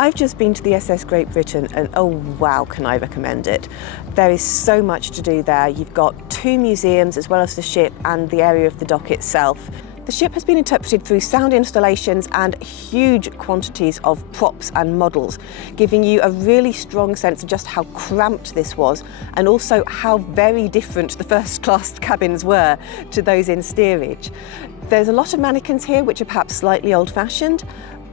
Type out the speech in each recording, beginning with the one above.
I've just been to the SS Great Britain and oh wow, can I recommend it. There is so much to do there. You've got 2 museums as well as the ship and the area of the dock itself. The ship has been interpreted through sound installations and huge quantities of props and models, giving you a really strong sense of just how cramped this was and also how very different the first class cabins were to those in steerage. There's a lot of mannequins here which are perhaps slightly old-fashioned,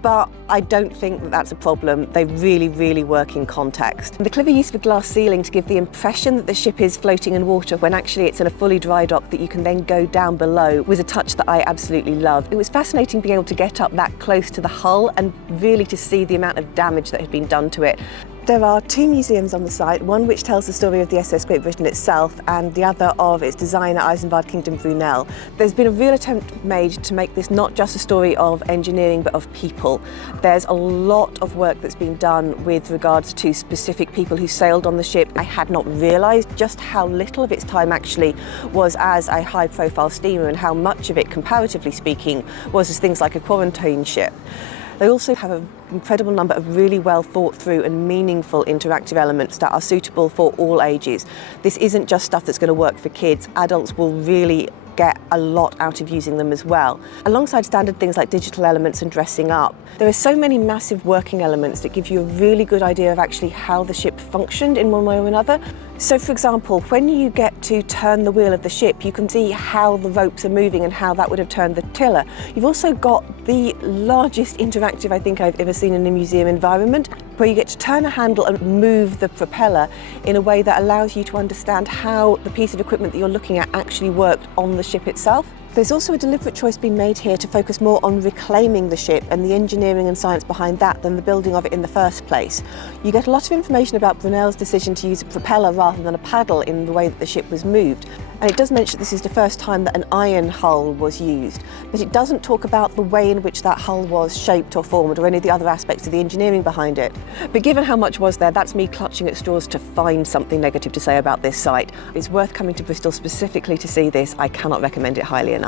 but I don't think that that's a problem. They really work in context. The clever use of a glass ceiling to give the impression that the ship is floating in water when actually it's in a fully dry dock that you can then go down below was a touch that I absolutely loved. It was fascinating being able to get up that close to the hull and really to see the amount of damage that had been done to it. There are 2 museums on the site, one which tells the story of the SS Great Britain itself and the other of its designer Isambard Kingdom Brunel. There's been a real attempt made to make this not just a story of engineering but of people. There's a lot of work that's been done with regards to specific people who sailed on the ship. I had not realised just how little of its time actually was as a high-profile steamer and how much of it, comparatively speaking, was as things like a quarantine ship. They also have an incredible number of really well thought through and meaningful interactive elements that are suitable for all ages. This isn't just stuff that's going to work for kids. Adults will really get a lot out of using them as well. Alongside standard things like digital elements and dressing up, there are so many massive working elements that give you a really good idea of actually how the ship functioned in one way or another. So for example, when you get to turn the wheel of the ship, you can see how the ropes are moving and how that would have turned the tiller. You've also got the largest interactive I think I've ever seen in a museum environment, where you get to turn a handle and move the propeller in a way that allows you to understand how the piece of equipment that you're looking at actually worked on the ship itself. There's also a deliberate choice being made here to focus more on reclaiming the ship and the engineering and science behind that than the building of it in the first place. You get a lot of information about Brunel's decision to use a propeller rather than a paddle in the way that the ship was moved. And it does mention that this is the first time that an iron hull was used, but it doesn't talk about the way in which that hull was shaped or formed or any of the other aspects of the engineering behind it. But given how much was there, that's me clutching at straws to find something negative to say about this site. It's worth coming to Bristol specifically to see this. I cannot recommend it highly enough.